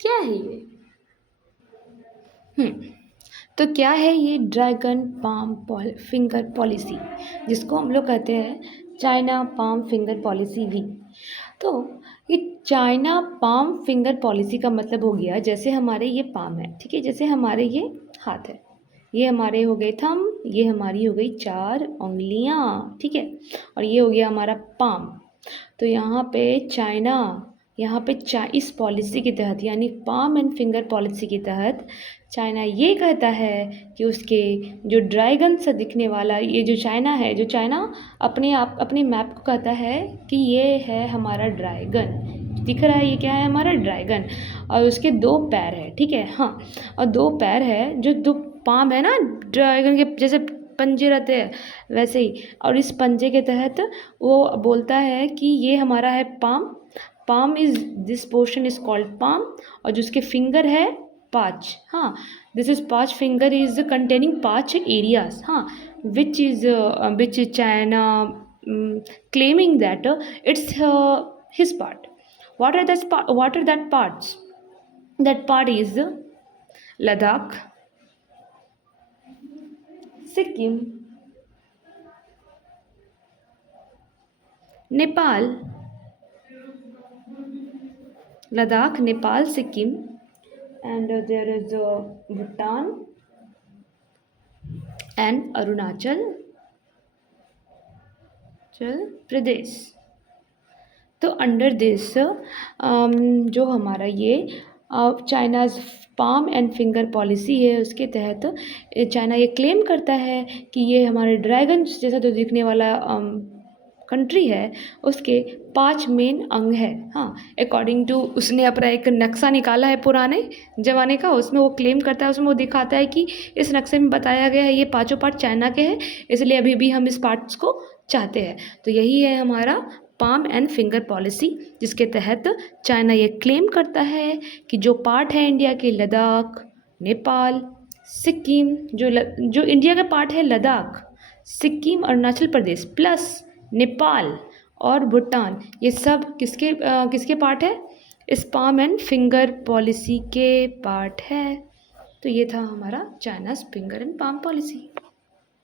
क्या है ये? तो क्या है ये ड्रैगन पाम फिंगर पॉलिसी, जिसको हम लोग कहते हैं चाइना पाम फिंगर पॉलिसी भी। तो ये चाइना पाम फिंगर पॉलिसी का मतलब हो गया, जैसे हमारे ये पाम है, ठीक है, जैसे हमारे ये हाथ है, ये हमारे हो गए थंब, ये हमारी हो गई 4 उंगलियां, ठीक है, और ये हो गया हमारा पाम। तो यहाँ पे इस पॉलिसी के तहत, यानी पाम एंड फिंगर पॉलिसी के तहत चाइना ये कहता है कि उसके जो ड्रैगन से दिखने वाला ये जो चाइना है, जो चाइना अपने मैप को कहता है कि ये है हमारा ड्रैगन, दिख रहा है, ये क्या है हमारा ड्रैगन, और उसके 2 पैर है, ठीक है, हाँ, और 2 पैर है, जो 2 पाम है ना ड्रैगन के, जैसे पंजे रहते हैं वैसे ही, और इस पंजे के तहत वो बोलता है कि ये हमारा है palm. Palm is this portion is called palm, और जो उसके फिंगर है 5, हाँ, this is 5 finger is containing 5 areas, हाँ, विच China claiming that it's his part. What are that parts? That part is Ladakh, Sikkim, Nepal, Ladakh, Nepal, Sikkim, and there is Bhutan and Arunachal Pradesh. तो under this जो हमारा ये China's palm and finger policy है, उसके तहत China ये claim करता है कि ये हमारे ड्रैगन जैसा जो दिखने वाला कंट्री है, उसके 5 मेन अंग है, हाँ, अकॉर्डिंग टू उसने अपना एक नक्शा निकाला है पुराने ज़माने का, उसमें वो क्लेम करता है, उसमें वो दिखाता है कि इस नक्शे में बताया गया है ये 5 पार्ट चाइना के हैं, इसलिए अभी भी हम इस पार्ट्स को चाहते हैं। तो यही है हमारा पाम एंड फिंगर पॉलिसी, जिसके तहत चाइना ये क्लेम करता है कि जो पार्ट है इंडिया के, लद्दाख, नेपाल, सिक्किम, जो इंडिया का पार्ट है लद्दाख, सिक्किम, अरुणाचल प्रदेश प्लस नेपाल और भूटान, ये सब किसके पार्ट है? इस पाम एंड फिंगर पॉलिसी के पार्ट है। तो ये था हमारा China's finger and palm policy.